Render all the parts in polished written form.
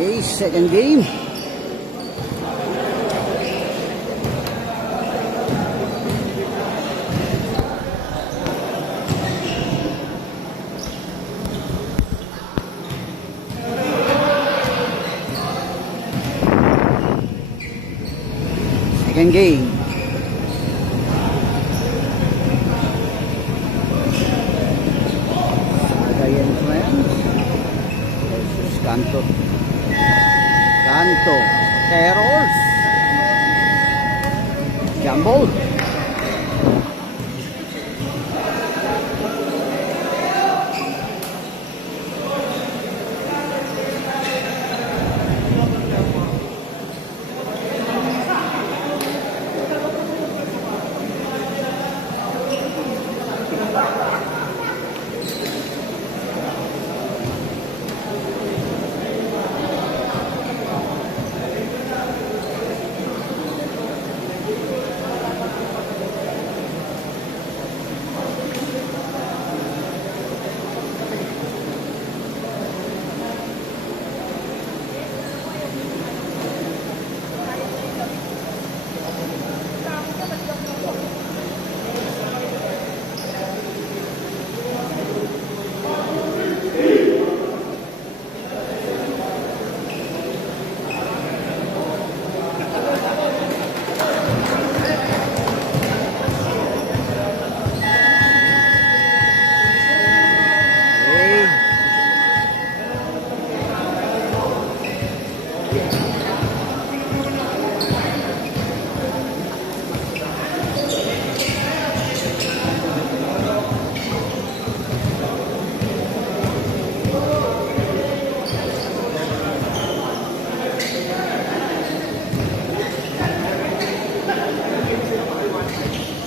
Okay, second game. Second game. Cagayan Friends versus Canto Terrors. Jumble.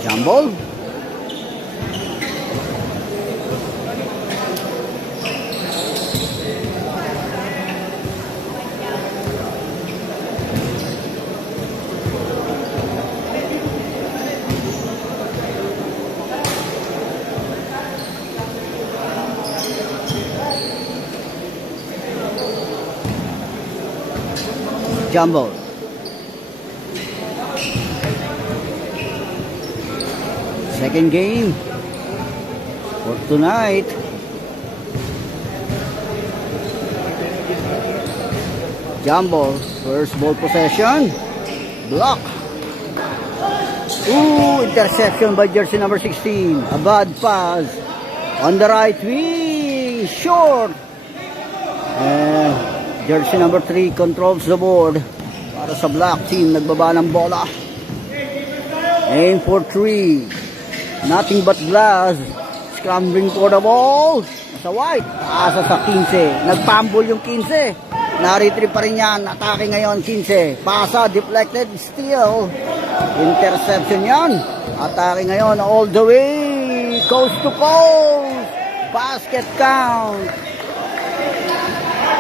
Jumble. Jumble. Second game for tonight. Jumble. First ball possession. Block. Ooh, interception by jersey number 16. A bad pass on the right wing. Short. And jersey number 3 controls the board. Para sa black team, nagbaba ng bola. Aim for 3. Nothing but glass. Scrambling for the ball. Sa white. Asa sa 15. Nagpambol yung 15. Na-retrieve pa rin yan. Atake ngayon 15. Pasa, deflected, steal. Interception yan. Atake ngayon all the way. Coast to coast. Basket count.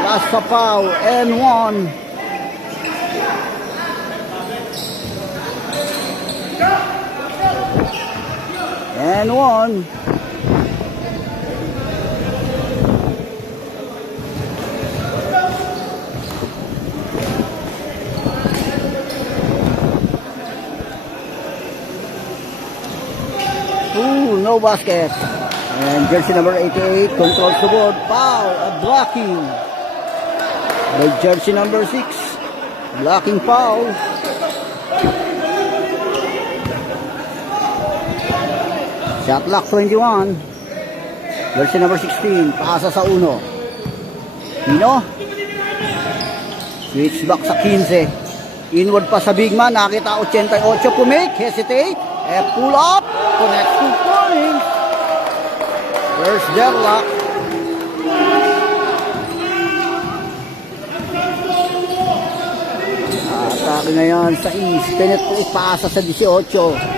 Last sa foul. And 1. And 1. Ooh, no basket. And jersey number 88 controls the board. Foul, a blocking. By jersey number 6. Blocking foul. Shot clock 21. Jersey number 16. Pasa sa 1. Pino. Switch back sa 15. Inward pa sa big man. Nakita 88. Pumake. Hesitate. Pull up. Connects to point. First deadlock. Atake ngayon sa East. Penetrate. Pasa sa 18.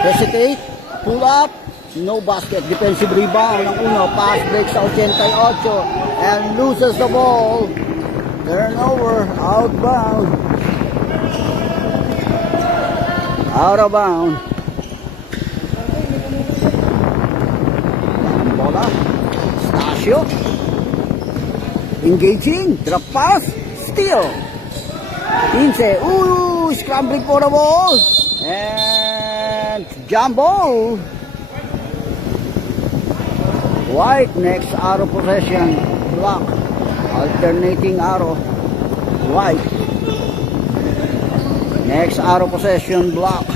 Hesitate. Pull up. No basket. Defensive rebound ng 1. Pass break sa 88. And loses the ball. Turnover. Outbound. Out of bound. Bola. Stasio. Engaging. Drop pass. steal. 15. Ooh, scrambling for the ball. And jump ball. White, next arrow possession. Block. Alternating arrow. White. Next arrow possession. Block.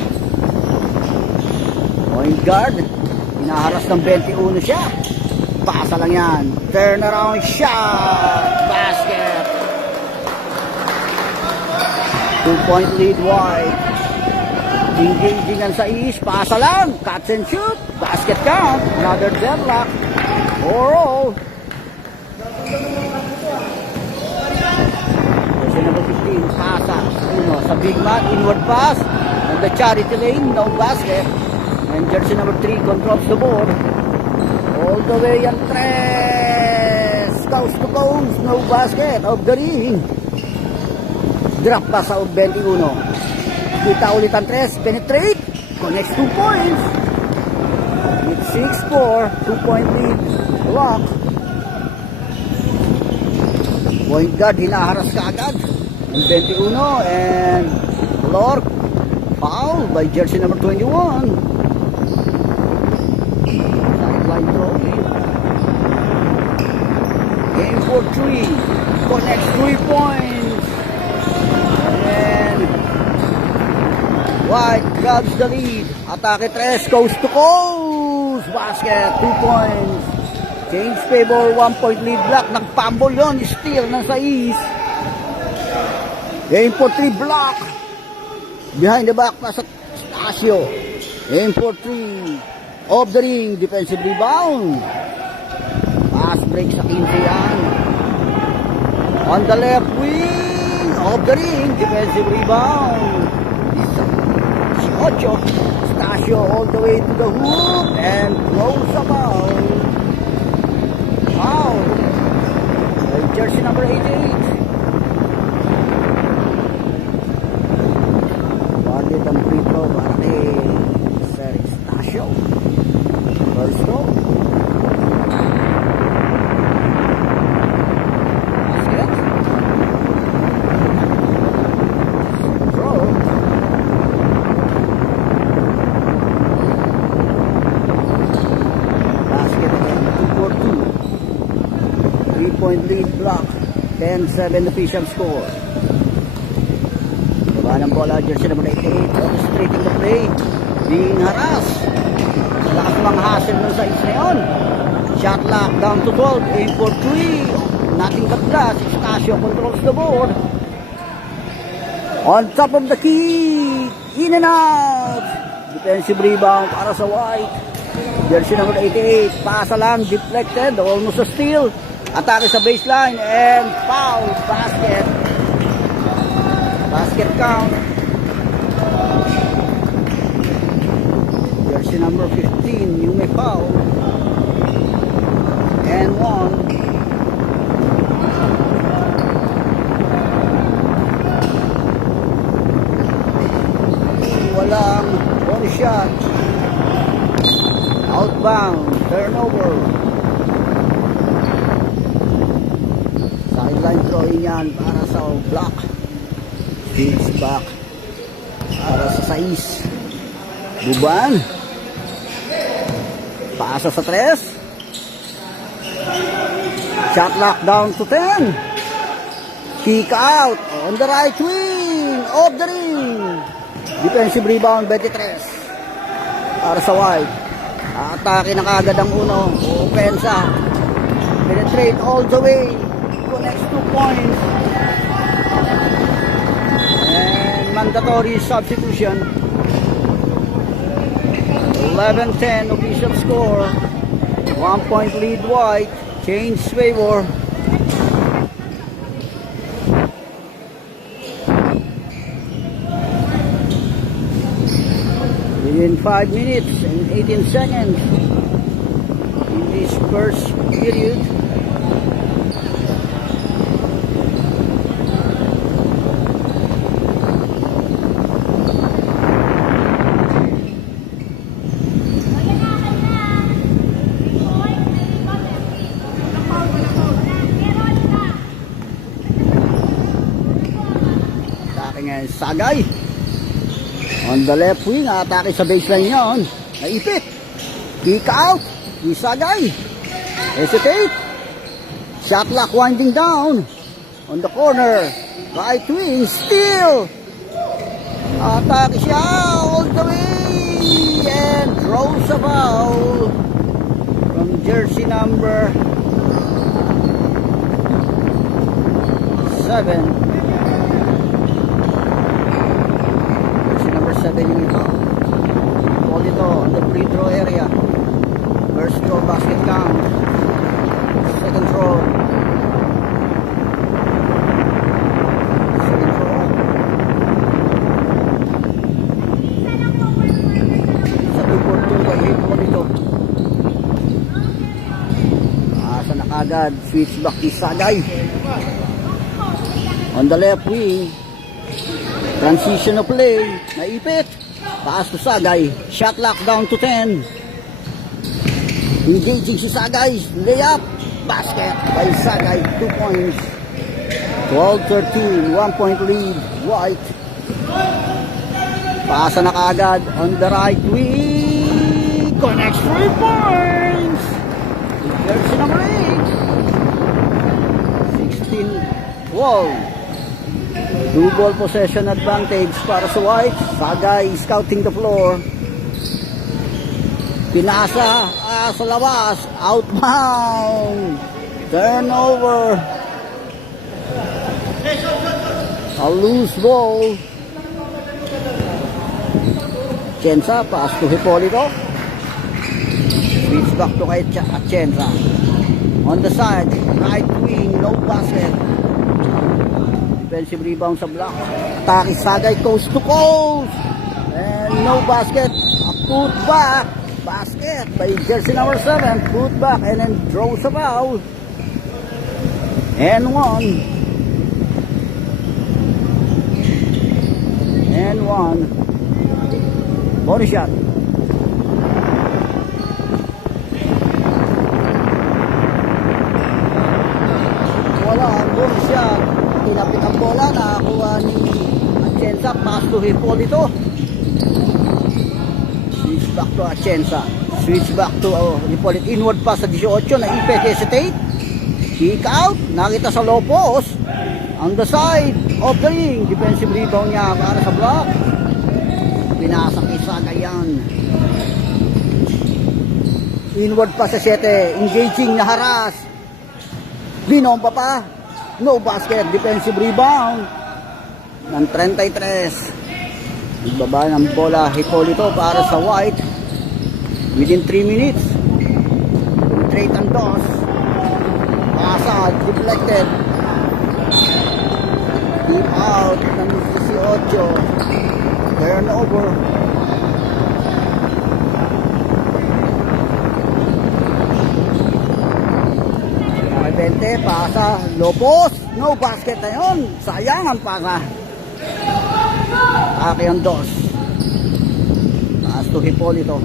Point guard. Hinaharas ng 21 siya. Pasa lang yan. Turn around shot. Basket. 2-point lead White. Engaging ang sa east. Pasa lang. Catch and shoot. Basket count. Another deadlock. 4-0. Jersey number 15. Pasa. Sa big man. Inward pass. And the charity lane. No basket. And jersey number 3 controls the board. All the way ang tres. Coast to coast. No basket. Off the ring. Drop pa sa 21. Kita ulit ang tres. Penetrate. Connects 2 points. With 6-4. 2-point lead. Block. Point guard. Hinaharas ka agad. Ang 21. And Lord. Foul by jersey number 21. Sideline throw. Game for 3. Connects 3 points. And White grabs the lead. Atake tres. Coast to coast. Basket. 2 points. Change favor. 1-point lead block. Nagpambol yun. Steal ng sa east. Game for 3. Block. Behind the back pa sa Stasio. Game for 3. Off the ring. Defensive rebound. Pass break sa 15 yan. On the left wing. Off the ring. Defensive rebound. Si Ocho. Stasio all the way to the hoop. And throws a foul. Foul. Jersey number 88. Bakit ang free throw para kay Sir Stasio. First throw. Basket. Throw. Basket again. 2-4-2. 3-point lead block. 10-7 official score. Baba ng bola, jersey number 88. Orchestrating the play. Being harassed. Lakas mga hassle nun sa is na yun. Shot lock down to 12. Aim for 3. Nothing but glass. Stasio controls the board. On top of the key. In and out. Defensive rebound para sa White. Jersey number 88. Pasa lang. Deflected. Almost a steal. Atake sa baseline. And foul. Basket. Basket count. Jersey number 15, yung may foul. And 1. Walang ball shot. Outbound. Turnover. Sideline throwing yan para sa block. Feeds back para sa sais. Buban. Pasa sa tres. Shot lock down to 10. Kick out on the right wing. Off the ring. Defensive rebound 23 para sa White. Atake na kagad ang uno. Opensa. Penetrate all the way. Connects 2 points. Mandatory substitution. 11-10 official score. 1-point lead White. Change favor. Within 5 minutes and 18 seconds in this first period. And Sagay. On the left wing, atake sa baseline yon. Naipit. Kick out. Ni Sagay. Hesitate. Shot clock winding down. On the corner. Right wing. Steal. Atake siya all the way. And throws a foul. From jersey number 7. Jersey number 7 yung ito. Ball ito on the free throw area. First throw basket count. Second throw. Second throw. Sa 2-4-2 by hit ball ito. Asa na kagad. Switch back ni Sagay. On the left wing. Transition of play. Naipit. Pass to Sagay. Shot clock down to 10. Engaging si Sagay. Layup. Basket by Sagay. 2 points. 12-13. 1 point lead. White. Pasa na kaagad. On the right wing. Connects 3 points. Jersey number 8. 16-12. 2 ball possession advantage para sa White. Sagay scouting the floor. Pinasa sa labas. Outbound. Turnover. A loose ball. Atienza pass to Hipolito. Switch back to kay Atienza. On the side. Right wing. No basket. Defensive rebound sa block. Atake Sagay coast to coast. And no basket. A put back. Basket by jersey number 7. Put back and then throws a foul. And 1. And 1. Body shot. Wala ang body shot. Tinapit ang bola, nakakuha ni Atienza, pass to Hipolito. Switch back to Atienza. Switch back to Hipolito. Inward pass sa 18, naipit, hesitate. Kick out, nakita sa low post. On the side of the ring, defensive rebound niya para sa block. Pinasa kay Sagay yan. Inward pass sa 7, engaging na haras. Binomba pa. No basket, defensive rebound ng 33. Nagbaba ng bola Hipolito para sa White. Within 3 minutes. Penetrate ang toss. Pasa, deflected. Keep out ng 18. Turnover. Bente, pasa, Lopos, no basket na yun. Sayang ang pasa. Atake ang dos. Pass to Hipolito.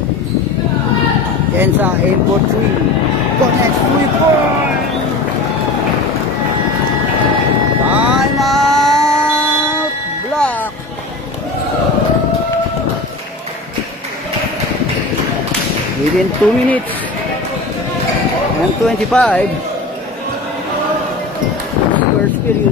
Atienza, aim for 3. Connects 3 points. Time out. Block. Within 2 minutes and 25. First period.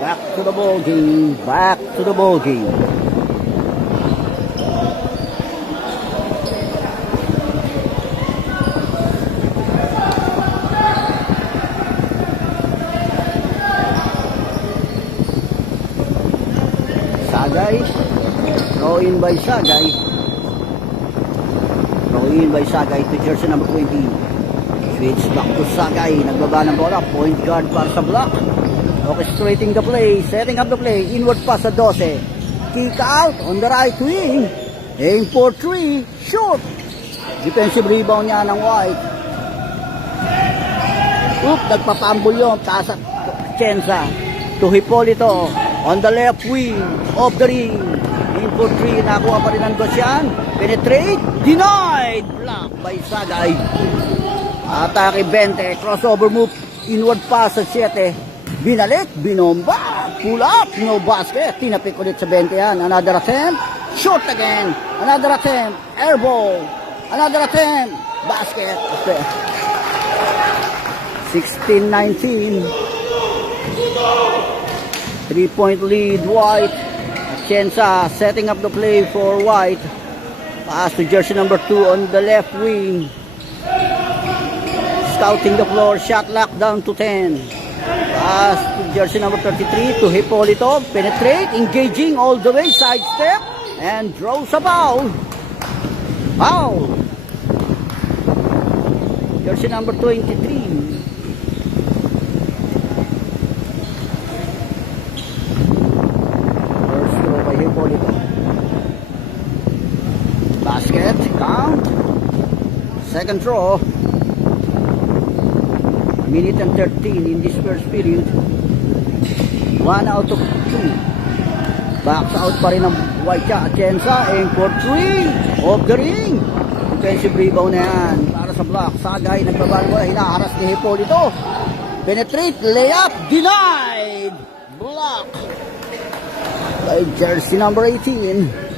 Back to the ball game. Back to the ball game. Sagay. Throw in by Sagay. Throw in by Sagay to jersey number 20. Switch back to Sagay. Nagbaba ng bola. Point guard para sa block. Orchestrating the play. Setting up the play. Inward pass sa 12. Kick out on the right wing. Aim for 3. Shoot. Defensive rebound niya ng White. Nagpapambul yun. Taas at Atienza. to Hipolito. On the left wing of the ring. In for 3. Nakuha pa rin ang Gosyan. Penetrate. Denied. Block by Sagay. Atake 20. Crossover move. Inward pass sa 7. Binalik. Binomba. Pull up. No basket. Tinapik ulit sa 20 yan. Another attempt. Short again. Another attempt. Air ball. Another attempt. Basket. 16-19. 3-point lead, White. Atienza setting up the play for White. Pass to jersey number 2 on the left wing. Scouting the floor, shot lock down to 10. Pass to jersey number 33 to Hipolito. Penetrate, engaging all the way, sidestep, and draws a foul. Foul. Jersey number 23. Basket, count. Second throw. Minute and 13 in this first period. 1 out of 2. Backs out pa rin ang White Atienza. Aim for 3. Off the ring. Defensive rebound na yan. Para sa block. Sagay nagbabago. Hinaharas ni Hipolito. Penetrate. Layup. Denied. Block. By jersey number 18.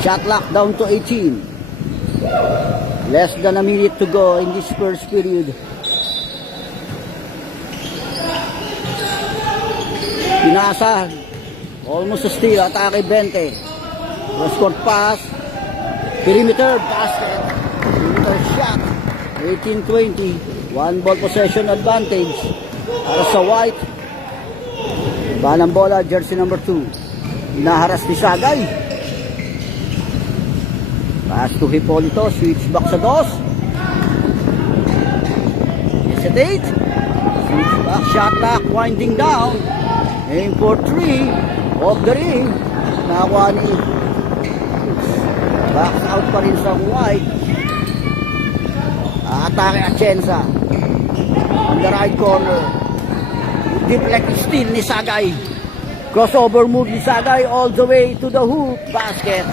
Shot lock down to 18. Less than a minute to go in this first period. Pinasa. Almost a steal. Atake 20. Cross-court pass. Perimeter basket. Perimeter shot. 18-20. One ball possession advantage. Para sa White. Banang bola, jersey number 2. Inaharas ni Sagay. Pass to Hipolito, switch back sa dos. Hesitate. Switch back, shot lock, winding down. Aim for 3. Off the ring. Nakuha ni. Back out pa rin sa White. Atake Atienza. On the right corner. Deflect steal ni Sagay. Crossover move ni Sagay all the way to the hoop. Basket.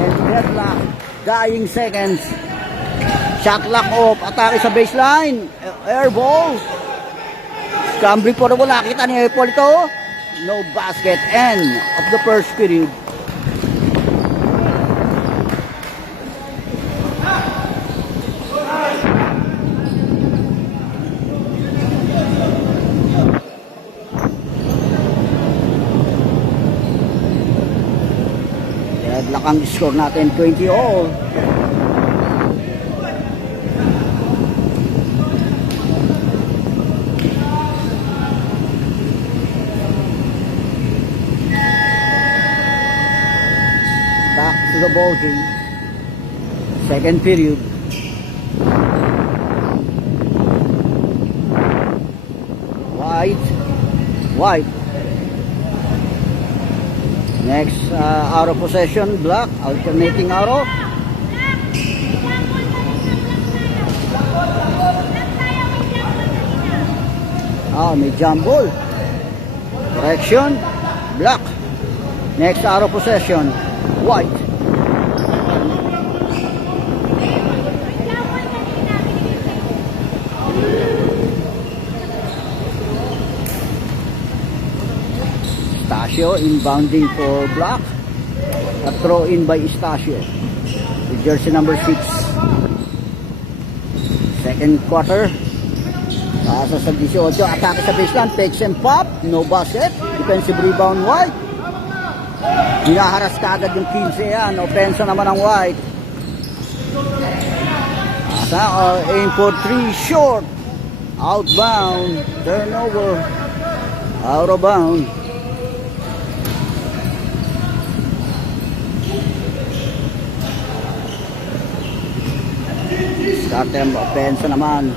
And deadlock. Dying seconds. Shot lock off. Atake sa baseline. Air ball. Scambling for the wala. Kita ni Hipolito. No basket. End of the first period. Deadlock ang score natin. 20 all. Back to the ball game. Second period. White. Next out of possession, block, alternating arrow. May jump ball. Correction, block. Next out of possession, White. Estacio inbounding for block. A throw in by Estacio. With jersey number 6. Second quarter. Pasa sa 18. Atake sa baseline. Takes and pop. No basket. Defensive rebound White. Hinaharas ka agad yung 15 yan. Offense naman ang White. Aim for 3. Short. Outbound. Turnover. Out of bound. Starter offense naman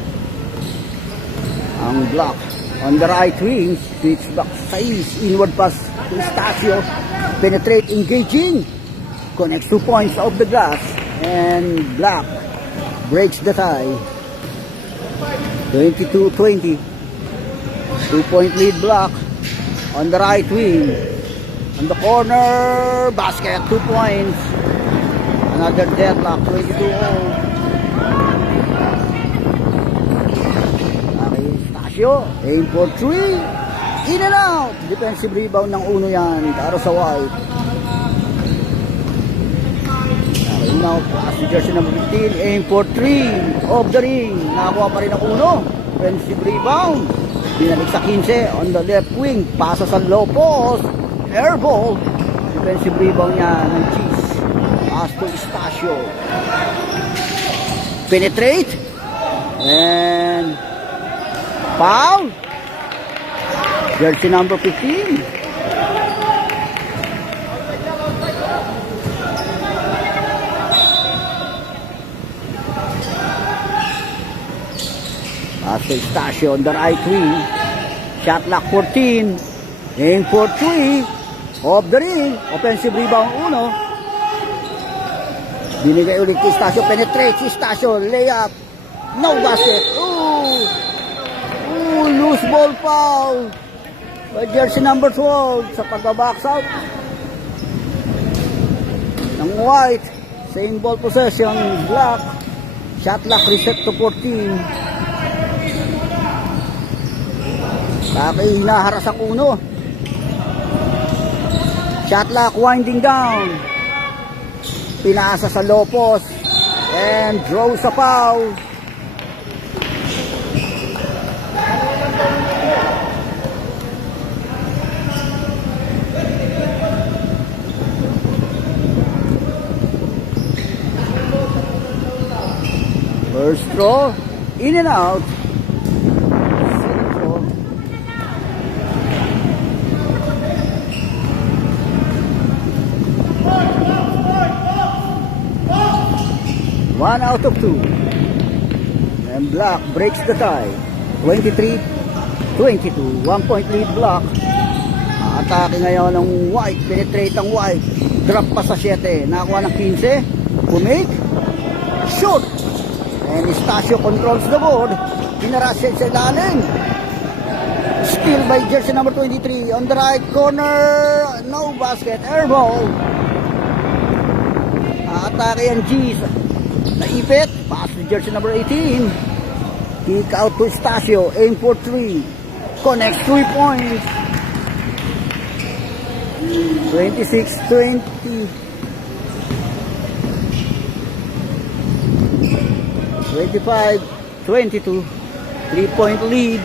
ang block on the right wing. Switch back 6. Inward pass to Estacio. Penetrate, engaging. Connects 2 points off the glass. And block breaks the tie. 22-20. 2-point lead block on the right wing. On the corner, basket, 2 points. Another deadlock, 22-0. Okay, Stasio, aim for 3. In and out. Defensive rebound ng uno yan para sa White. Okay, now, pass to jersey number 15. Aim for 3. Off the ring. Nakakuha pa rin ang uno. Defensive rebound. Binalik sa 15 on the left wing. Pasa sa low post. Air ball. Defensive rebound niya ng Cheese. Pass to Stasio. Penetrate. And foul. Jersey number 15. Pass to Stasio on the right wing. Shot clock 14. Aim for 3. Off the ring. Offensive rebound uno. Binigay ulit kay Stasio. Penetrate si Stasio. Layup. No basket. Ooh. Ooh, loose ball foul. By jersey number 12 sa pagbabox out ng White. Same ball possession. Block. Shot clock reset to 14. Taki hinaharas ang uno. Shot clock winding down. Pinasa sa low post. And draw sa foul. First throw, in and out. Second throw. One out of two. And Black breaks the tie. 23-22. 1-point lead Black. Atake ngayon ng White. Penetrate ang White. Drop pa sa 7. Nakakuha ng 15. Pumake. Shoot. And Stasio controls the board. Pinarasya sa ilalim. Steal by jersey number 23. On the right corner. No basket. Air ball. Atake ang G's. Naipit. Pass to jersey number 18. Kick out to Stasio. Aim for 3. Connects 3 points. 26-20. 25-22. 3-point lead.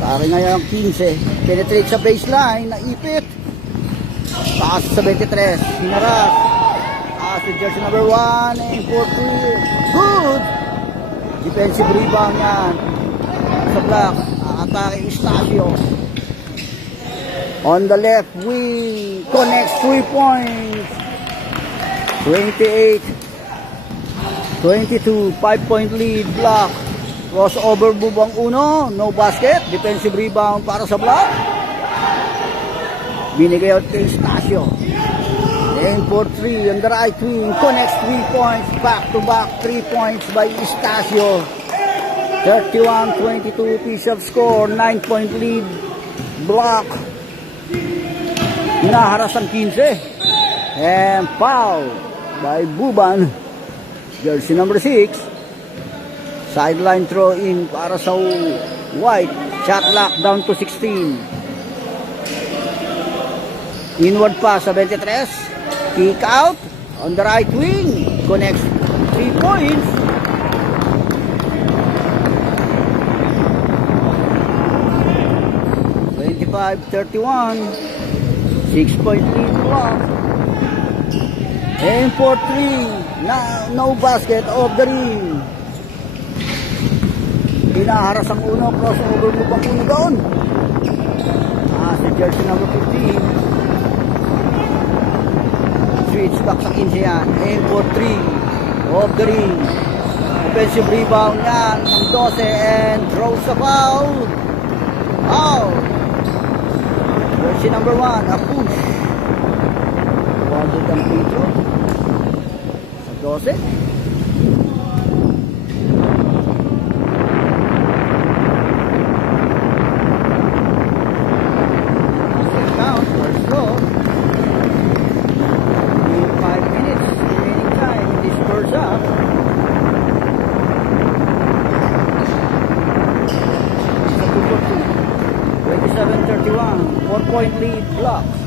Pare ngayon ang 15. Penetrate sa baseline. Naipit. Pass sa 23. Hinaras. Pass to jersey number 1. Aim for 2. Good. Defensive rebound yan. Sa block. Atake Stasio. On the left wing. Connects 3 points. 28-22, 5-point lead, Block. Crossover move ang uno, no basket, defensive rebound para sa Block. Binigay out kay Stasio. Aim for 3 on the right wing, connects 3 points, back-to-back 3 points by Stasio. 31-22, piece of score, 9-point lead, Block. Hinaharas ang 15. And foul by Buban, jersey number 6. Sideline throw in para sa White. Shot clock down to 16. Inward pass sa 23. Kick out on the right wing. Connects 3 points. (25-31). 6-point lead Block. Aim for 3. No basket off the ring. Hinaharas ang uno. Crossover mo pang uno doon. Si jersey number 15. Switch back sa 15 yan. Aim for 3. Off the ring. Offensive rebound yan ng 12 and throws the foul. Foul. Jersey number 1. A push. Wanted ang Pedro. 12. Spurs up. It's a 27-31. 4-point lead Blocks.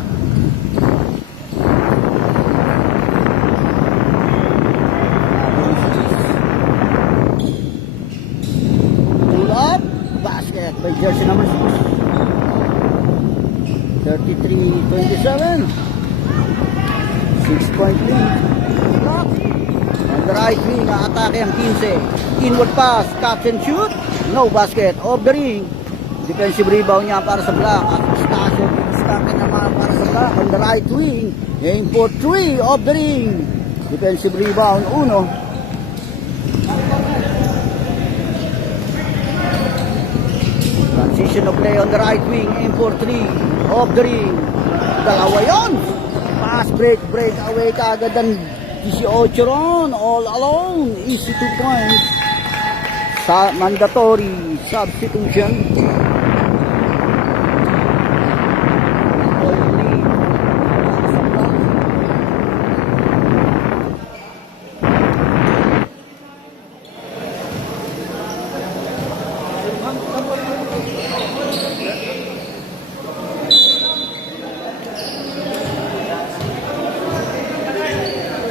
Pull up. Basket by jersey number 6. 33-27. 6-point lead. Block. On the right wing, atake ang 15. Inward pass, catch and shoot. No basket. Off the ring. Defensive rebound niya para sa Block. At Stasio, discarte naman para sa Block. On the right wing. Aim for 3. Off the ring. Defensive rebound, 1. Transition of play on the right wing. Aim for 3. Off the ring. Dalawa yun. Pass break away kaagad ang 18 ron. All alone. Easy 2 points. Sa mandatory substitution.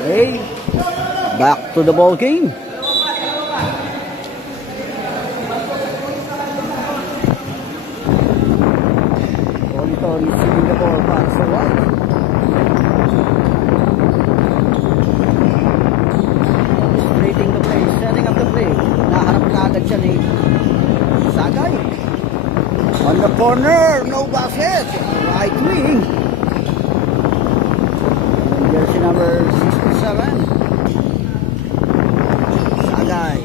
Okay, back to the ball game. Polito receiving the ball para sa White. Splitting the play, setting up the play. Naharap na agad siya ni Sagay. On the corner, no basket. Right wing. Jersey number 67. Sagay.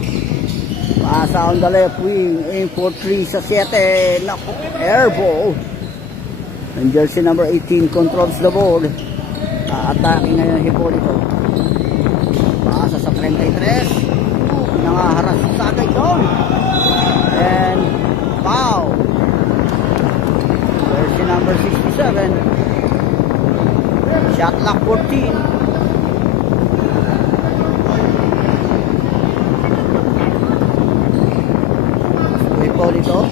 Pasa on the left wing. Aim for 3 sa 7. Naku, air ball. And jersey number 18 controls the ball. Atake ngayon Hipolito. Pasa sa 33. Nangaharas sa Sagay doon. And foul. Jersey number 67. Shot clock 14. Hipolito.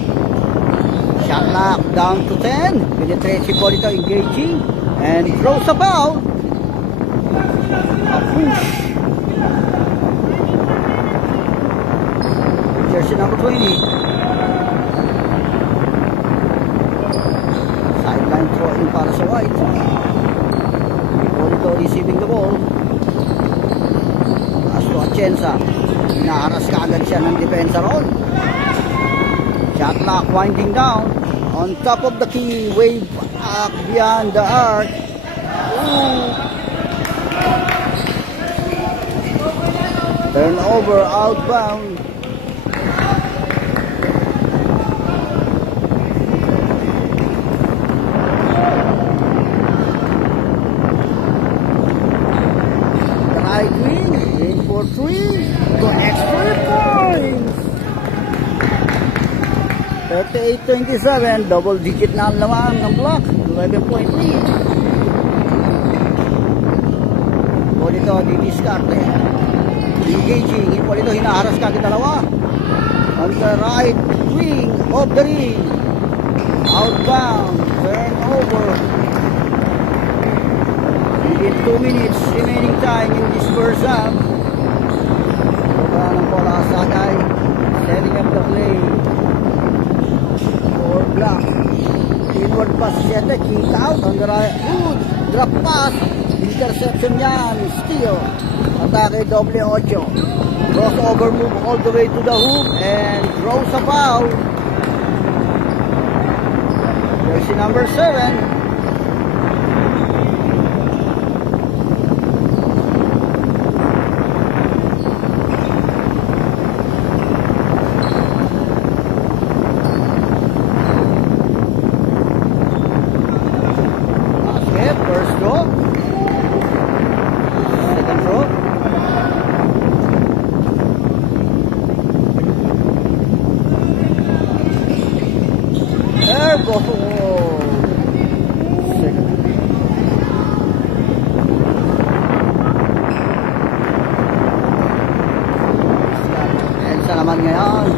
Shot clock down to 10. Penetrates Hipolito, engaging. And throws a foul. A push. Jersey number 20. Sideline throwing para sa White. Hipolito receiving the ball. Asto Atienza. Inaharas ka agad siya ng depensa roon. Shot clock winding down. On top of the key. Wave up beyond the arc. Turnover outbound. Right wing, aim for 3, connects 3 points. 38-27, double digit na ang laman ng Block, 11-point lead. Hipolito, didiscarte. Engaging, Hipolito, hinaharas kagad dalawa. On the right wing of the ring. Outbound, turnover. Within 2 minutes remaining time in this first half. Wala ng bola Sagay. Setting up the play. For Block. Inward pass 7. Kick out. On the right. Good. Drop pass. Interception yan. Steal. Atake doble 8. Crossover move all the way to the hoop. And throws a foul. Jersey number 7. First throw. Second throw. Air ball. Atienza naman ngayon.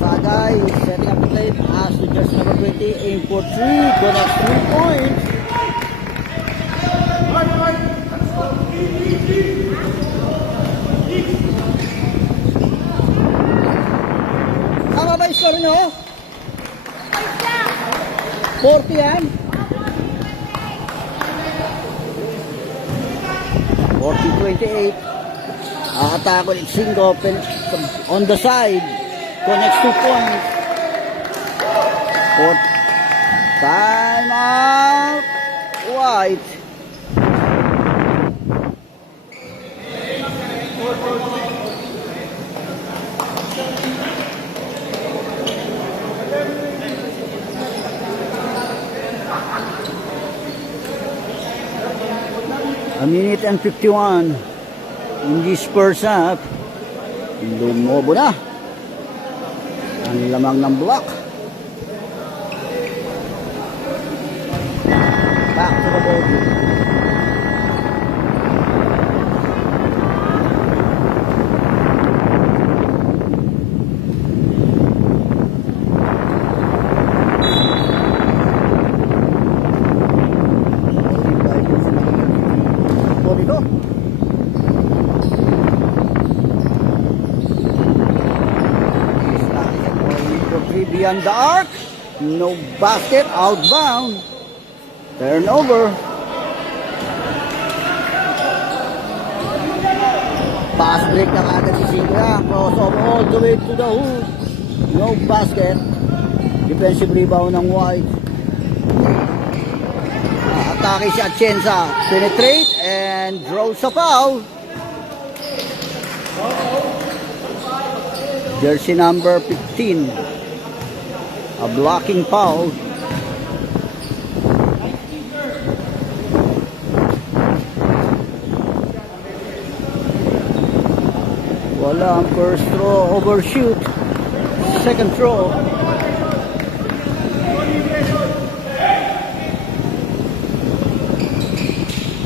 Sagay, setting up the plate, as to jersey number 20, aim for 3, connects 3 points. Tama ba yung score nyo? 40 yan? 40-28. Attack ulit Singo on the side. Connects 2 points. Time out. White. A minute and 51 in this first half. Lumobo na ang lamang ng block. Back to the ball. Beyond the arc, no basket, outbound, turnover. Pass break na kagad si Singra, crossover all the way to the hoop, no basket. Defensive rebound ng White. Atake si Atienza, penetrate and draws a foul. Jersey number 15. A blocking foul. Wala ang first throw, overshoot. Second throw.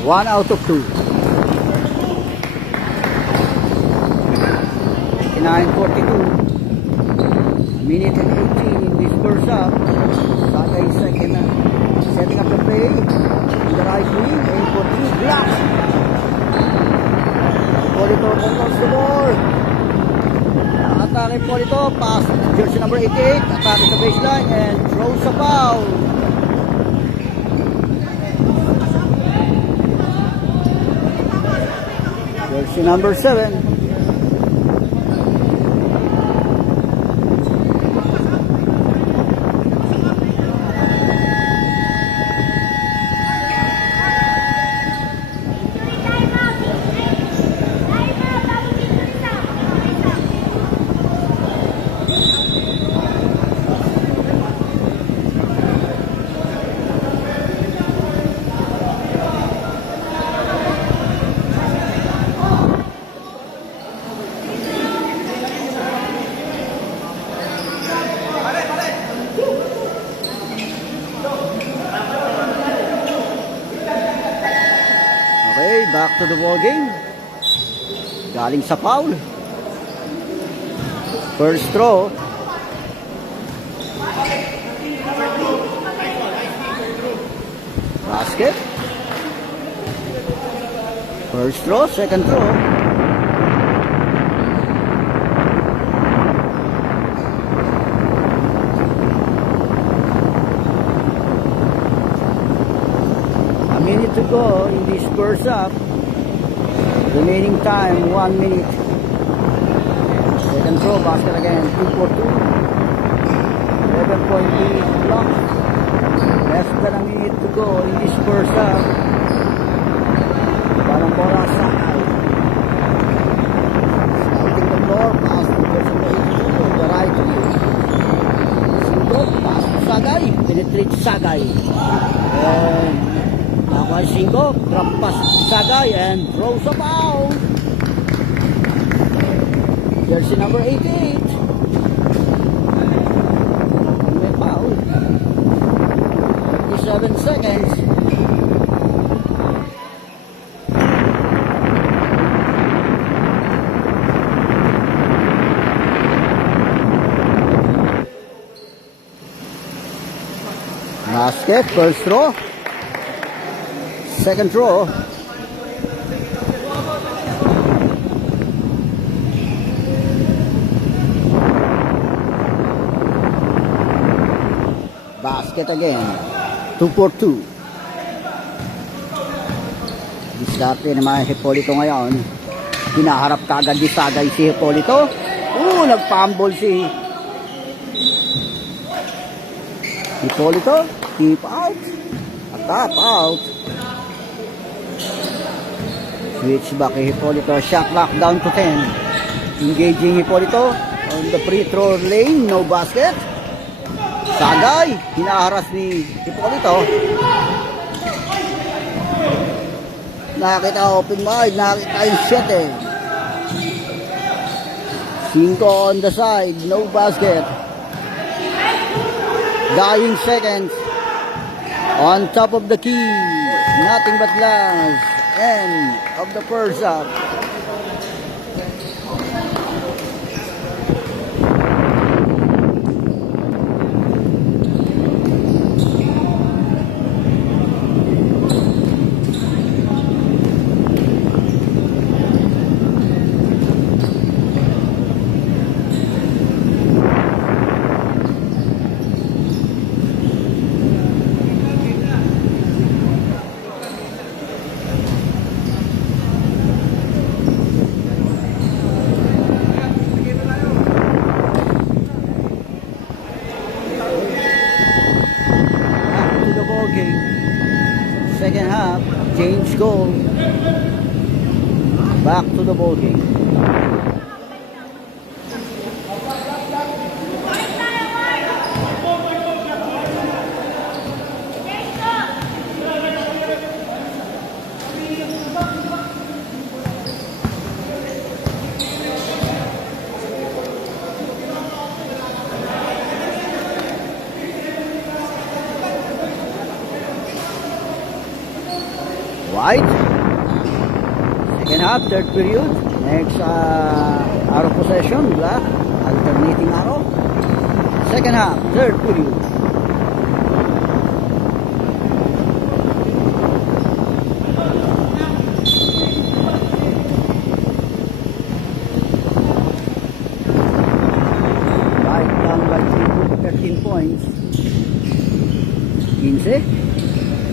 One out of two. 9:42. Minute and 15 in this first half. Sagay second na. Setting up the play. In the right wing. Aim for 3. Block. Polito controls the ball. Atake Polito. Pass. Jersey number 88. Atake sa baseline. And throws a foul. Jersey number 7. Back to the ball game. Galing sa foul. First throw. Basket. First throw, second throw. A minute to go in this first half. Remaining time, 1 minute. Second throw, basket again, 2 for 2. 11-point lead block. Less than a minute to go in this first half. Parang bola sa scouting the floor, pass to person 82 on the right wing. Singo, pass to Sagay, penetrate Sagay. And Nakuha Singo, drop pass Sagay and throws a foul. Jersey number 88. May foul. 37 seconds. basket, first throw. Second throw. Basket again. 2 for 2. Diskarte naman si Hipolito ngayon. Hinaharap kagad di Sagay si Hipolito. Nag-fumble si Hipolito. Keep out. Tap out. Switch back kay Hipolito. Shot clock down to 10. Engaging Hipolito on the free throw lane. No basket. Sagay. Hinaharas ni Hipolito. Nakita open wide. Nakita yung shot eh. 5 on the side. No basket. Dying seconds. On top of the key. Nothing but glass. End of the first half. Second half, change goal. Back to the ball game. White. Second half, third period. Next arrow possession, black. Alternating arrow. Second half, third period. White down by 13 points. 15.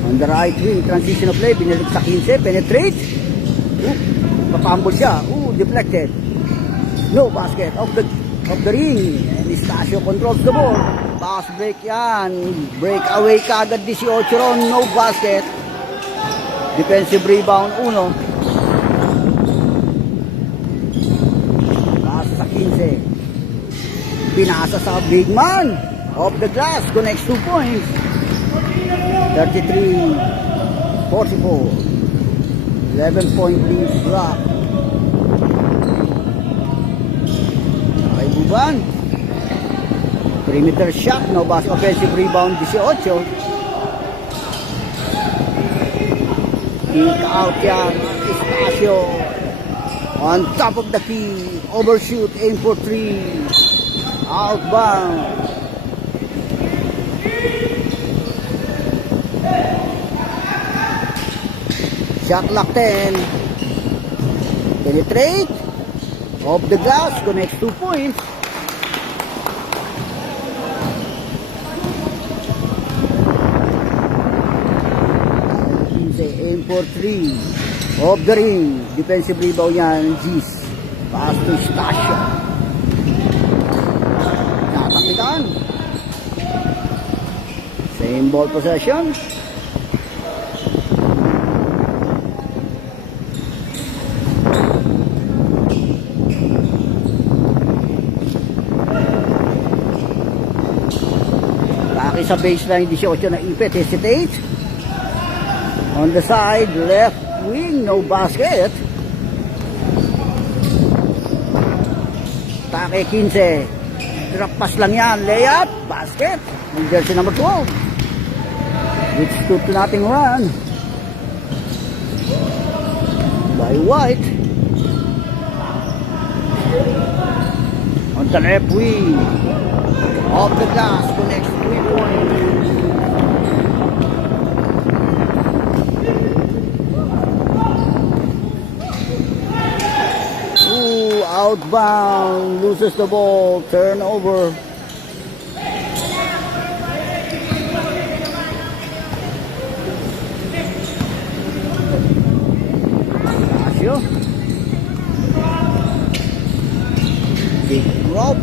On the right wing, transition of play, binalik sa 15, penetrate. Papambol siya. Deflected. No basket of the ring. And Estacio controls the ball. Pass break yan. Break away kagad 18 ron. No basket. Defensive rebound 1. Pass sa 15. Pinasa sa big man. Off the glass. Connects 2 points. 33-44. 11-point lead drop. Okay, Buban. Perimeter shot. No basket. Offensive rebound 18. Kick out yan. Estacio. On top of the key. Overshoot. Aim for 3. Outbound. Shot clock 10. Penetrate. Off the glass. Connects 2 points. Aim for 3. Off the ring. Defensive rebound yan. Gis. Pass to Stasio. Natakitan. Same ball possession. Sa baseline, 18 na ipit, hesitate. On the side, left wing, no basket. Take 15. Drop pass lang yan, layup, basket. Ang jersey number 12. Which took nating run. By White. On the left wing. Off the glass, connects 3 points. Outbound, loses the ball, turnover. Asyo. Big drop.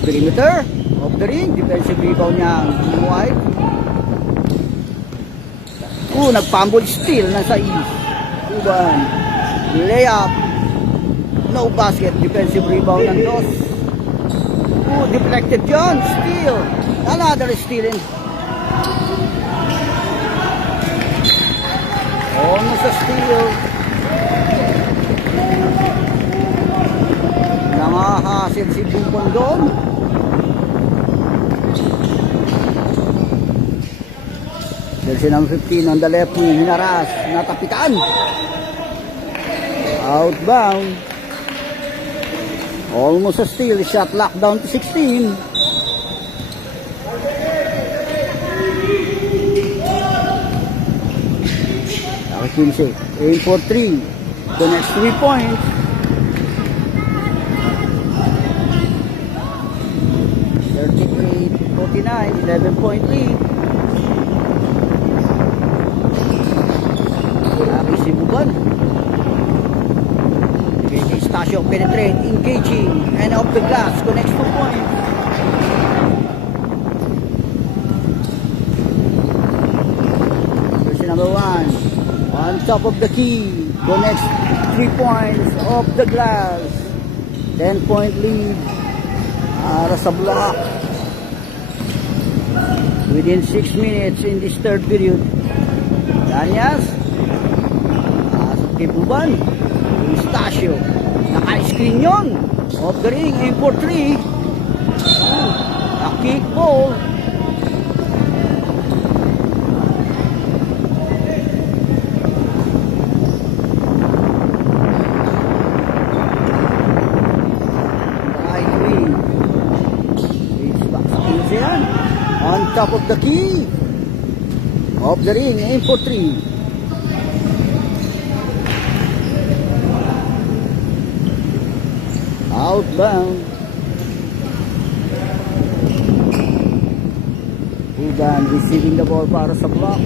Perimeter of the ring. Defensive rebound niya wide. Nag-fumble steal nasa east. Cuban. Layup. No basket. Defensive rebound ng Dos. Deflected yun. Steal. Another steal. Almost a steal. Nangahasil si Bubon doon. Jersey number 15 on the left wing. Hinaras. Natapitan. Outbound. Almost a steal. Shot locked down to 16. Quincy. Aim for 3. The next 3 points. 38-49. 11-point lead. Grabe si Buban. Stasio penetrate, engaging, and off the glass, connects 2 points. Jersey number 1, on top of the key, connects 3 points off the glass. 10-point lead. Para sa block. Within 6 minutes in this third period. Danyas. Buban. Stasio. Naka-screen yun. Off the ring. Aim for 3. A kick ball. Right wing. Reach back sa 15 yan. On top of the key. Off the ring. Aim for 3. Outbound. Ugan receiving the ball para sa block.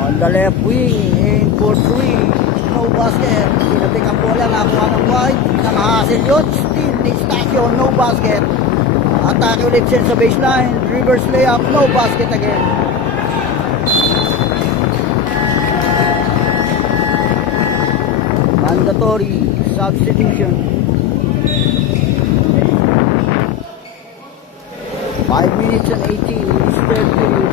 On the left wing, aim for 3. No basket. Pinatik ang bola, nakuha ng wide. Nakahasil yun. Steal ni Stasio, no basket. Atake ulit siya sa baseline. Reverse layup, no basket again. Mandatory substitution. 5 minutes and 18 in this third period.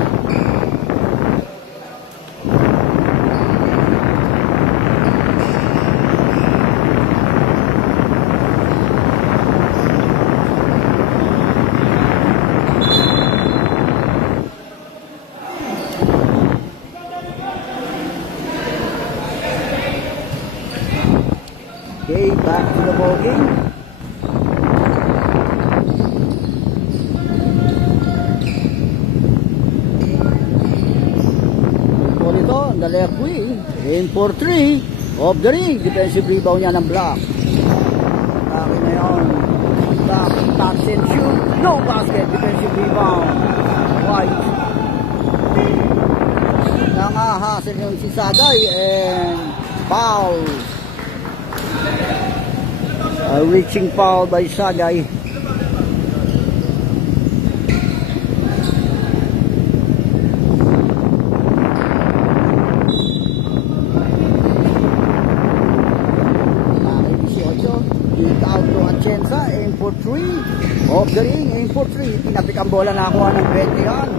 Okay, back to the ball game. Polito on the left wing. Aim for 3. Off the ring. Defensive rebound niya ng block. Atake na yun. Back, touch and shoot. No basket. Defensive rebound. White. Nangahasil yung si Sagay and foul. A reaching foul by Sagay. Kick out to Atienza. Aim for 3. Off the ring. Aim for 3. Pinapik ang bola, nakakuha ng 20 yan.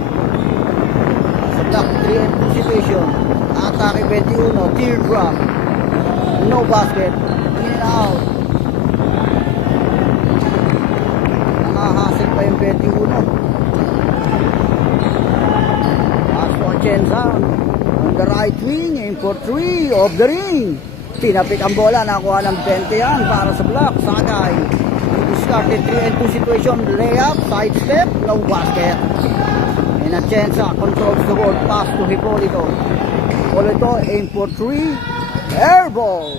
Sa block 3 and 2 situation. Atake 21. Teardrop. No basket. In and out. Nakahasil pa yung 21. Pass to Atienza. On the right wing. Aim for 3. Off the ring. Pinapik ang bola. Nakakuha ng 20 yan para sa block. Sagay. Discarded 3 and 2 situation. Layup. Side step. No basket. And Atienza controls the ball. Pass to Hipolito. Hipolito aim for 3. Air ball.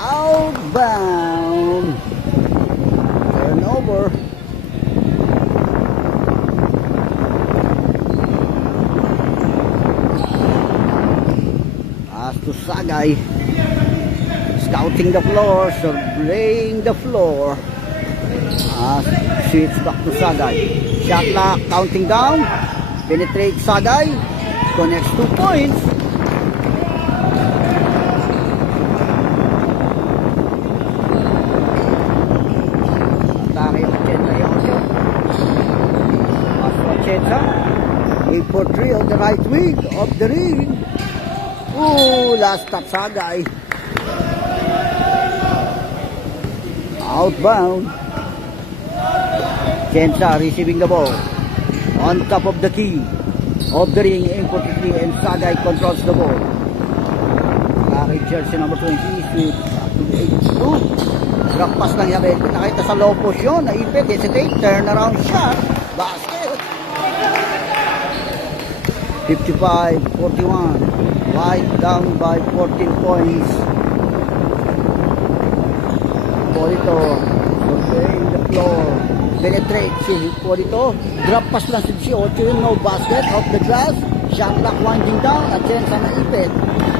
Outbound. Sagay. Scouting the floor, surveying the floor. Switch back to Sagay. Shot clock counting down. Penetrate Sagay. Connects 2 points. Atake Atienza Yocho. Atienza. 8 for 3 on the right wing of the ring. Ooh, last touch Sagay. Outbound. Atienza receiving the ball. On top of the key of the ring, aim for 3, and Sagay controls the ball. Carry jersey number 20, switch back to the 82. Drop pass lang Yabel. Nakita sa low post yun. Naipit, hesitate, turn around shot. Basket. 55-41. Wide down by 14 points. Polito surveying the floor. Penetrate si Polito. Drop pass lang si 18. No basket. Off the glass. Shot clock winding down. Atienza na ipit.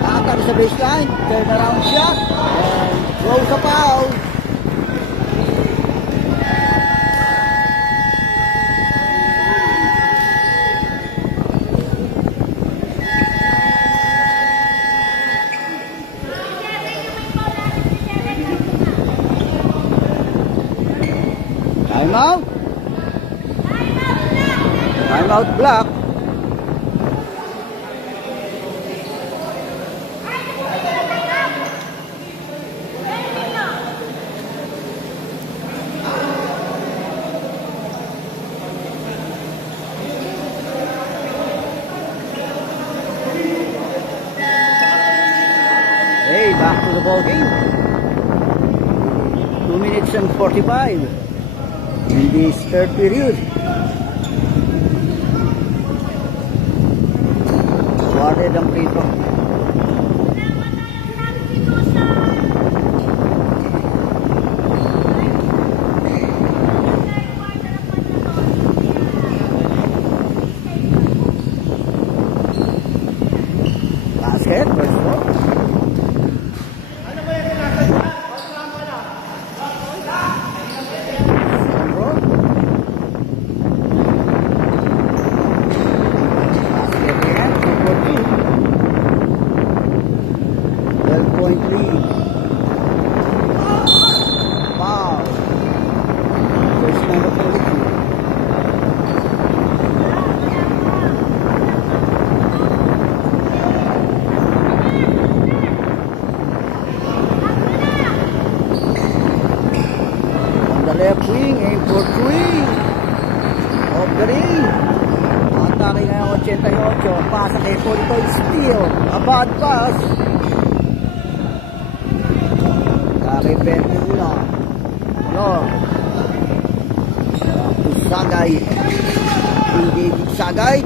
Nakatari sa baseline. Turn around shot. And throws a foul. Timeout. Timeout block. Hey, back to the ball game. 2 minutes and 45. In this third period. Awarded ang free throw. Basket, first throw. Left wing, aim for 3 of the ring. Atake ngayon 88. Pasa kay Polito, steal. A bad pass. Atake 21. No. To Sagay. Hindi Sagay.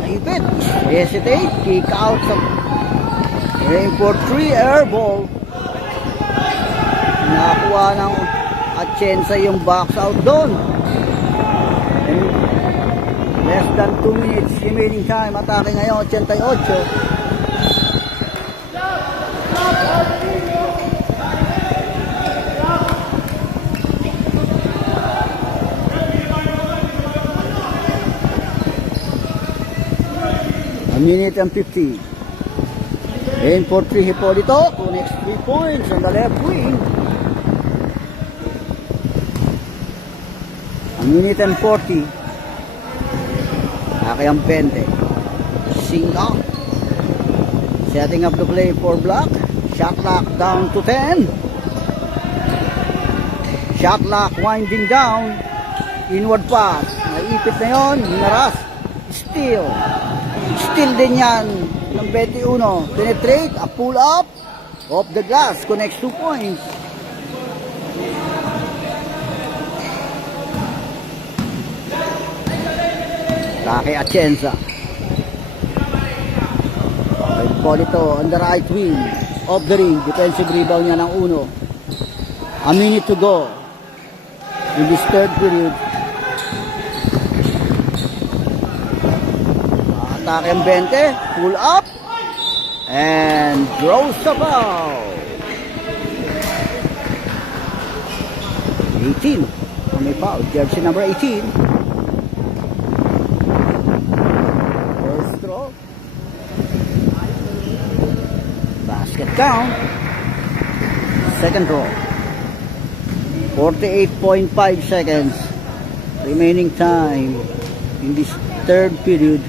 Naipit. Hesitate. Kick out. Aim for 3 air ball. Nakuha ng Atienza yung box out doon. And less than 2 minutes remaining time. Atake ngayon 88. A minute and 50. Aim for 3 Hipolito. Connects 3 points on the left wing. A minute and 40. Atake ang 20. Singa. Setting up the play for block. Shot clock down to 10. Shot clock winding down. Inward pass. Naipit na yun. Naras. Steal. Steal din yan ng 21. Penetrate. A pull up. Off the glass. Connects 2 points. Atake Atienza. Polito on the right wing of the ring. Defensive rebound niya ng 1. A minute to go in this third period. Atake ang 20. Pull up. and draws the foul. 18. May foul. Jersey number 18. First throw. Basket count. Second throw. 48.5 seconds. Remaining time in this third period.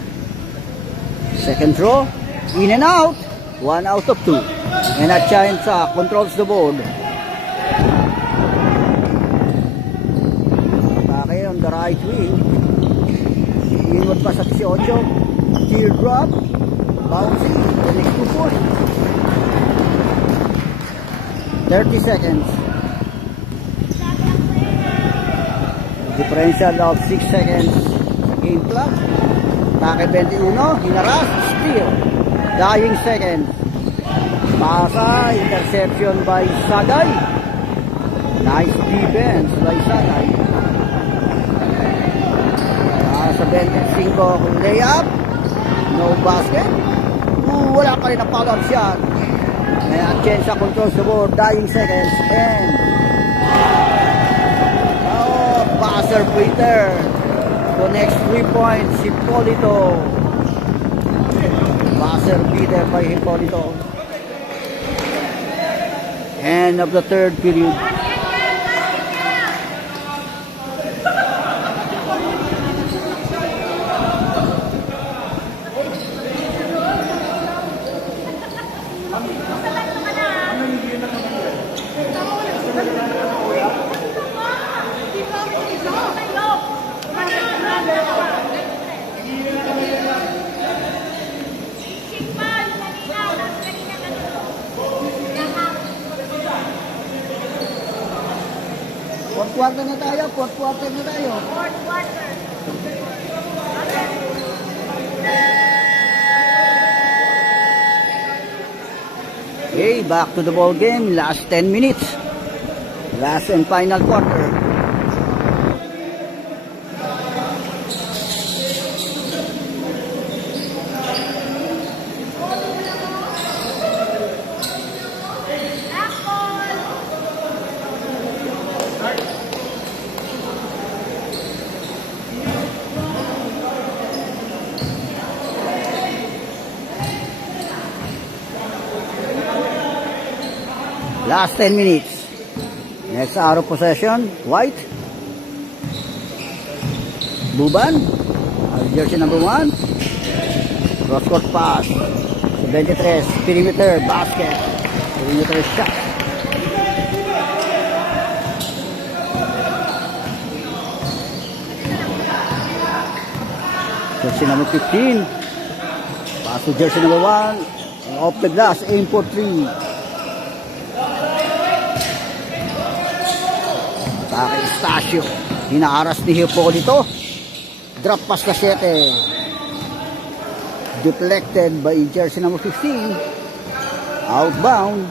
Second throw. In and out. 1 out of 2. And Atienza controls the board. Bakit on the right wing. Inward pa sa 18. Teardrop. Bouncing. The next 2 points. 30 seconds. Differential of 6 seconds. Game clock. Take 21. Hinaras. Steal. Dying seconds. Pasa. Interception by Sagay. Nice defense by Sagay. Sa 25. Layup. No basket. Wala pa rin ang follow-up shot. And Atienza controls the board. Dying seconds. And buzzer beater. The next 3 points, Hipolito. Buzzer beater by Hipolito. End of the third period. Fourth quarter na tayo. Fourth quarter na tayo. Fourth quarter. Okay, back to the ball game. Last 10 minutes. Last and final quarter. Last 10 minutes. Next out of possession, White. Buban. Jersey number 1. Cross-court pass. 23. Perimeter basket. Perimeter shot. Jersey number 15. Pass to jersey number 1. Off the glass. Aim for 3. Bakit Estacio, hinaaras ni Hipolito. Drop pass ka 7. Deflected by jersey number 15. Outbound.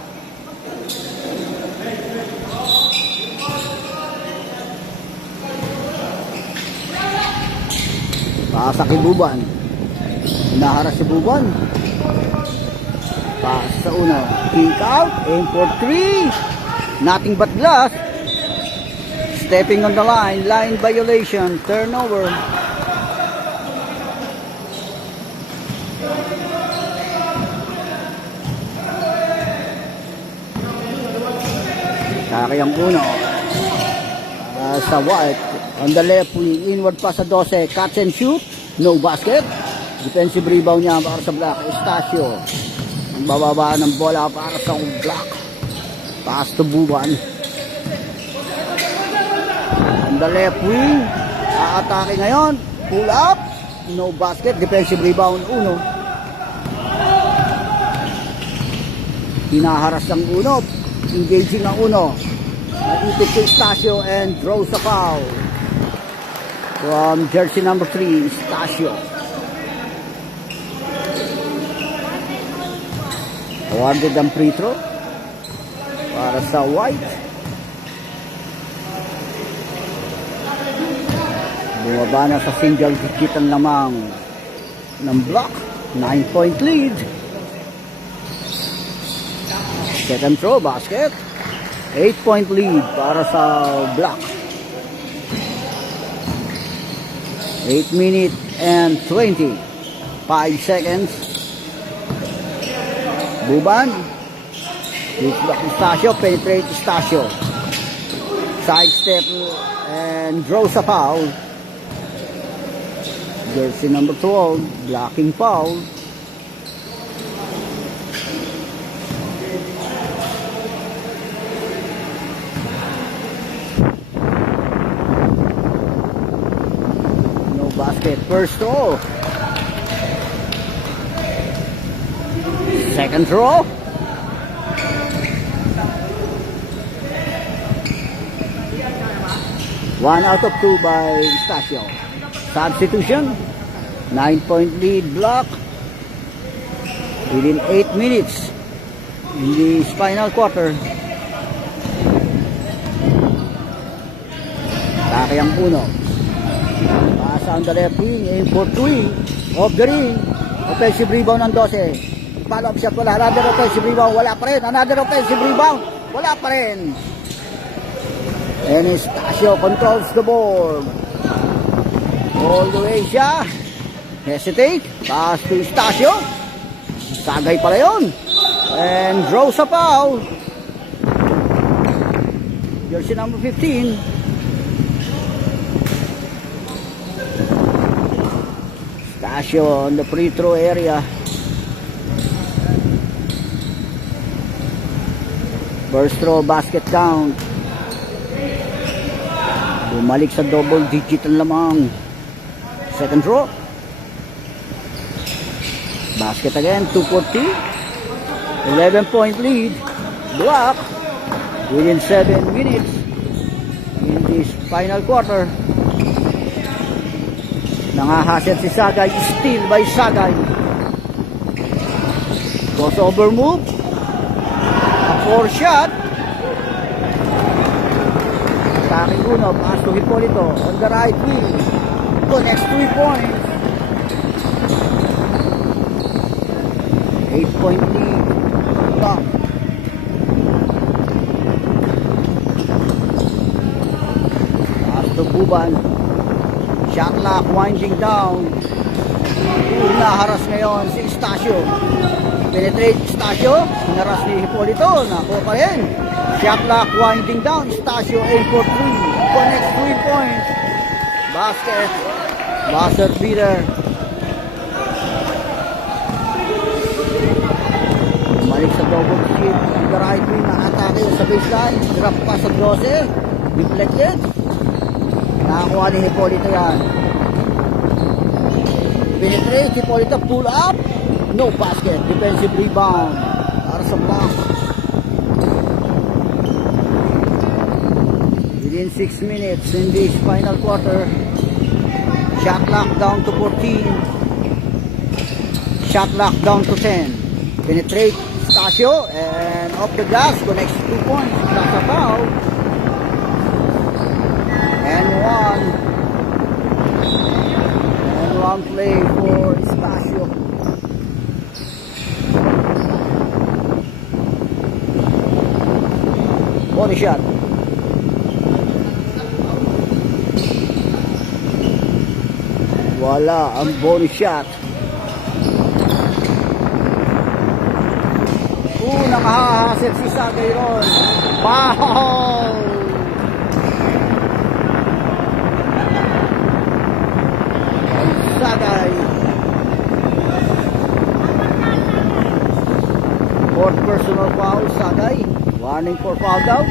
Pasa kay Buban. Hinaharas si Buban. Pass sa uno. Kick out. Aim for 3. Nothing but glass. Stepping on the line, line violation, turnover. Kakayang uno. Sa White, on the left wing, inward pa sa 12, catch and shoot, no basket. Defensive rebound niya para sa Black. Estacio. Ang bababa ng bola para sa Black. Pass to Buban. The left wing, aatake ngayon, pull up, no basket, defensive rebound, uno. Hinaharas ang uno, engaging ang uno. Naitip to Estacio and throws a foul. From jersey number 3, Estacio. Awarded ang free throw para sa White. Bumaba na sa single digit ang lamang ng Block. 9-point lead. Second throw, basket. 8-point lead para sa Black. 8 minutes and 20. 5 seconds. Buban. Quick block Estacio, penetrate Estacio. Side step and draws a foul. Jersey number 12, blocking foul. No basket, first throw. Second throw. One out of two by Estacio. Substitution. 9-point lead Block. Within 8 minutes in this final quarter. Taki ang puno. Pass on the left wing. Aim for three. Off the ring. Offensive rebound ng 12. Follow up shot wala. Another offensive rebound. Wala pa rin. Another offensive rebound. Wala pa rin. And Estacio controls the board. All the way siya. Hesitate. Pass to Estacio. Sagay pala yun. And draws a foul. Jersey number 15. Estacio on the free throw area. First throw, basket count. Bumalik sa double digit ang lamang. Second throw. Basket again, 240. 11-point lead. Block. Within 7 minutes in this final quarter. Nangahaset si Sagay. Steal by Sagay. Crossover move. A 4-shot. Attacking Uno. Pass to Hipolito. On the right wing. Connects 3 points. 8-point lead. Block. Pass to Buban. Shot clock winding down. Naharas ngayon si Estacio. Penetrate Estacio. Hinaras ni Hipolito. Nakuha pa rin. Shot clock winding down. Estacio aim for 3. Connects 3 points. Basket. Buzzer beater. Balik sa double shift. On the right wing. Nakatake sa baseline. Drop pa sa 12. Deflected. Nakakuha ni Hipolito yan. Penetrate. Hipolito pull up. No basket. Defensive rebound. Para sa Block. Within 6 minutes in this final quarter. Shot clock down to 14. Shot clock down to 10. Penetrate Estacio and off the glass. Connects 2 points. That's a foul. And one play for Estacio. Body shot. Wala ang bonus shot. Nakahaset si Sagay ron. Wow! Sagay. Fourth personal foul, Sagay. Warning for foul daw.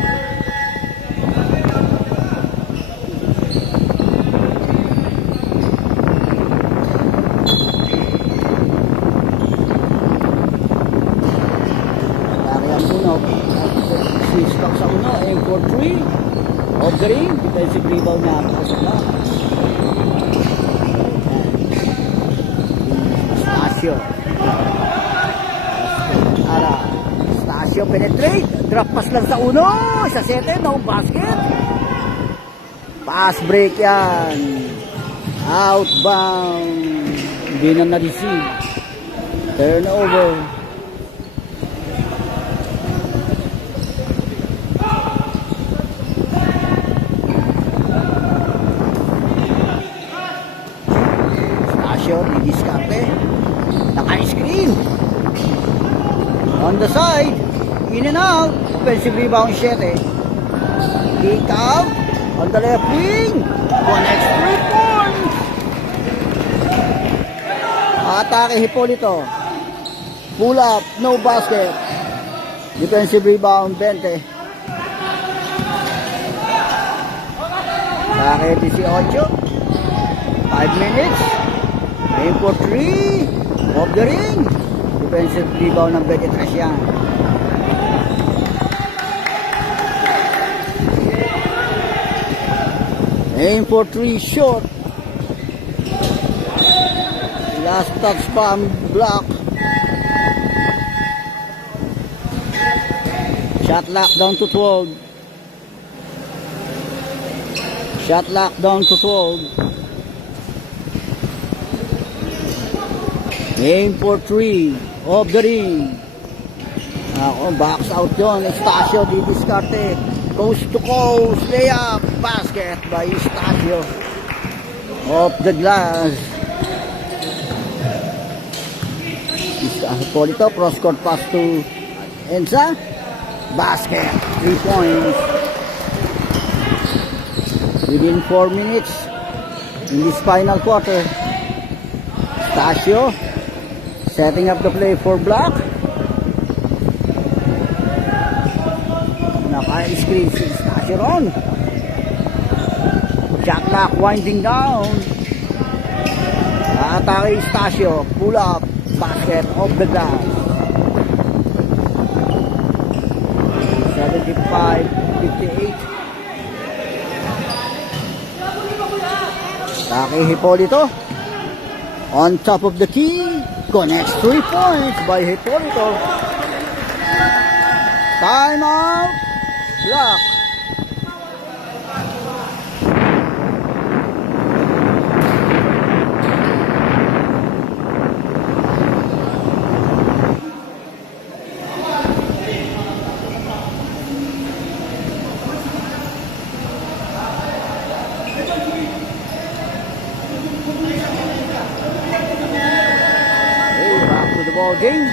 Switch sa uno, aim for 3. Off the ring, defensive rebound na para sa Block. Estacio. Estacio penetrate. Drop pass lang sa uno. Sa 7, no basket. Pass break yan. Outbound. Hindi na na-receive. Turnover. the side. In and out. Offensive rebound, 7. Kick out. On the left wing. Connects 3 points. Atake Hipolito. Pull up. No basket. Defensive rebound, 20. Atake 18. 5 minutes. Aim for 3. Off the ring. Defensive rebound ng 23 yan. Aim for 3 short. Last touch bomb block. Shot lock down to 12. Shot lock down to 12. Aim for 3. Off the ring. Ako, box out yun. Estacio di diskarte. Coast to coast. Layup. Basket by Estacio. Off the glass. Hipolito. Cross-court pass to Enza. Basket. 3 points. Within 4 minutes in this final quarter. Estacio setting up the play for block. Naka-screen si Estacio ron. Shot clock winding down. Atake Estacio. Pull up. Basket off the glass. 75-58. Atake Hipolito. On top of the key. Connects 3 points by Hipolito. Timeout. Block. Ball game.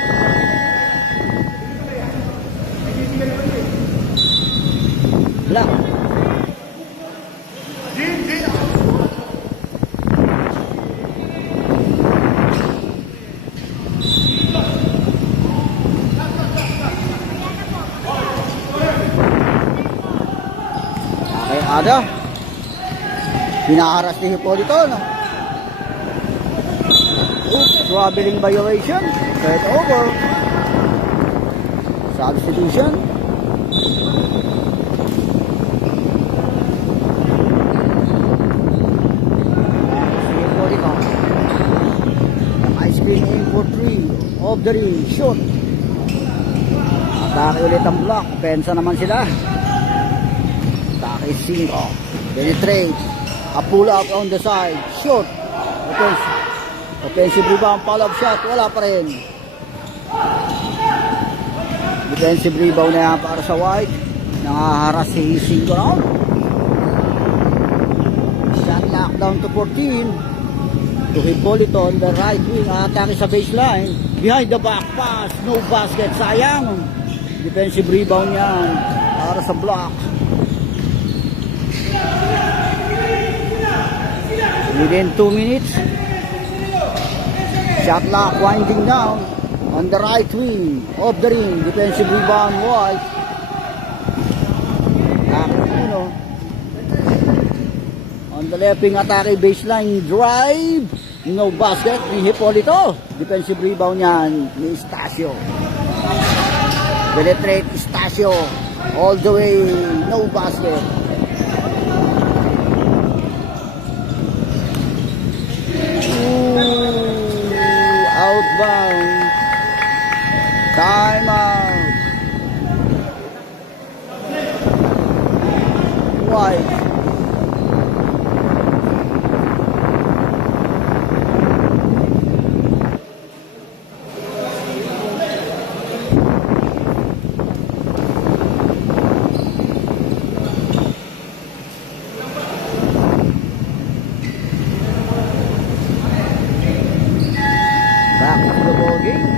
Block. Okay, Ada. Pinaharas ni Hipolito, no? Oops, traveling violation. Set over. Substitution. Ice cream aim for 3. Off the ring. Shoot. Atake ulit ang block. Pensa naman sila. Atake 5. Penetrate. A pull up on the side. Shoot. Offensive rebound, follow-up shot, wala pa rin. Defensive rebound na yan para sa White. Nangaharas si Cinco round. Shot lock down to 14. To Hipolito on the right wing. Atake sa baseline. Behind the back pass. No basket, sayang. Defensive rebound yan para sa block. Within 2 minutes. Shot lock winding down on the right wing. Off the ring. Defensive rebound, White. Aquino. On the left wing, atake baseline drive. No basket ni Hipolito. Defensive rebound yan ni Estacio. Penetrate Estacio. All the way. No basket. Outbound. Timeout. White. Back to the ball game.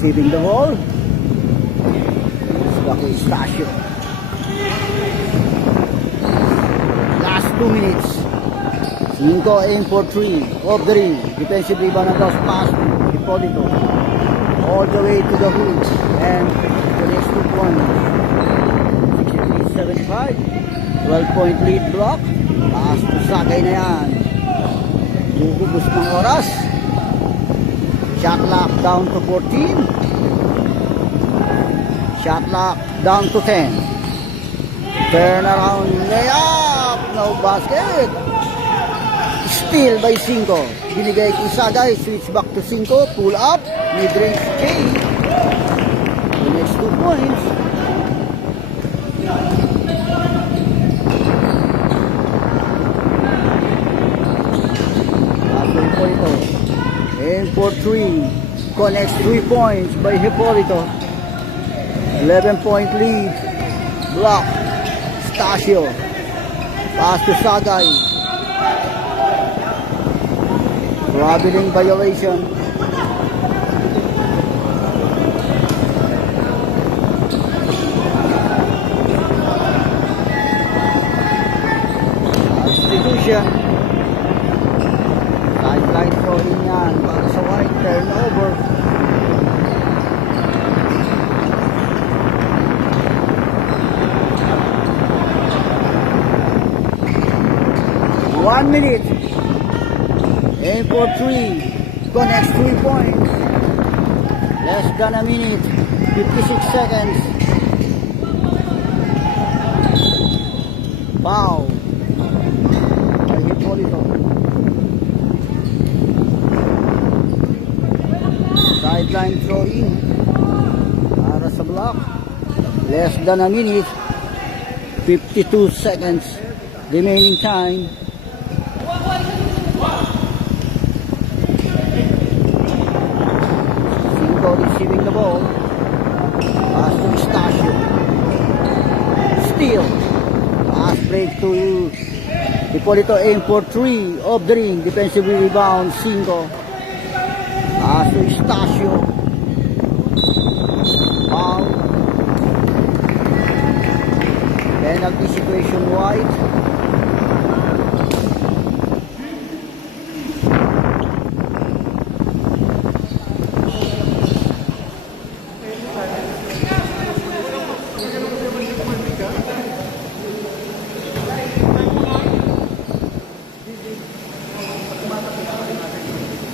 receiving the ball. Lucky Stasio. Last 2 minutes. 5 aim for 3 of the ring. Defensive rebound and lost pass to Hipolito. All the way to the hoop. And the next 2 points. 63-75. 12-point lead block. Pass to Sagay na yan. Bububos ng oras. Shot clock down to 14. Shot clock down to 10. Turn around layup. No basket. Steal by 5. Binigay kay Sagay. Switch back to 5. Pull up. Mid-range J. The next 2 points. Hipolito. And for 3. Connects 3 points by Hipolito. 11-point lead. Block. Stasio. Pass to Sagay. Traveling violation. Substitution. Sideline throwing yan para sa White. Turnover. One minute. Aim for 3. Connects 3 points. Less than a minute. 56 seconds. Foul. By Hipolito. Sideline throw in. Para sa block. Less than a minute. 52 seconds. Remaining time. Receiving the ball. Pass to Stasio. Steal. Pass break to Hipolito. Aim for 3 of the ring. Defensive rebound. 5. Pass to Stasio. Foul. Penalty situation White.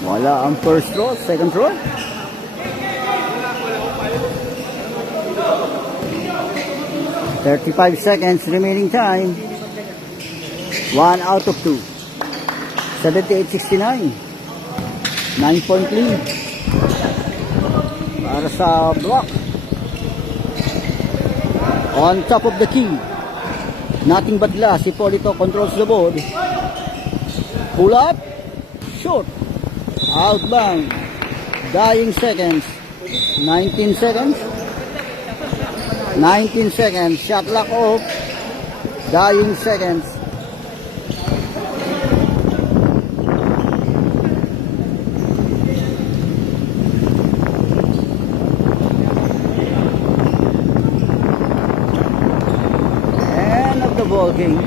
Wala ang first throw, second throw. $35 seconds remaining time. 1 out of 2. 78-69. 9-point lead. Para sa block. On top of the key. Nothing but glass. Hipolito controls the board. Pull up. Short. Outbound. Dying seconds. 19 seconds. 19 seconds. Shot clock off. Dying seconds. End of the ball game.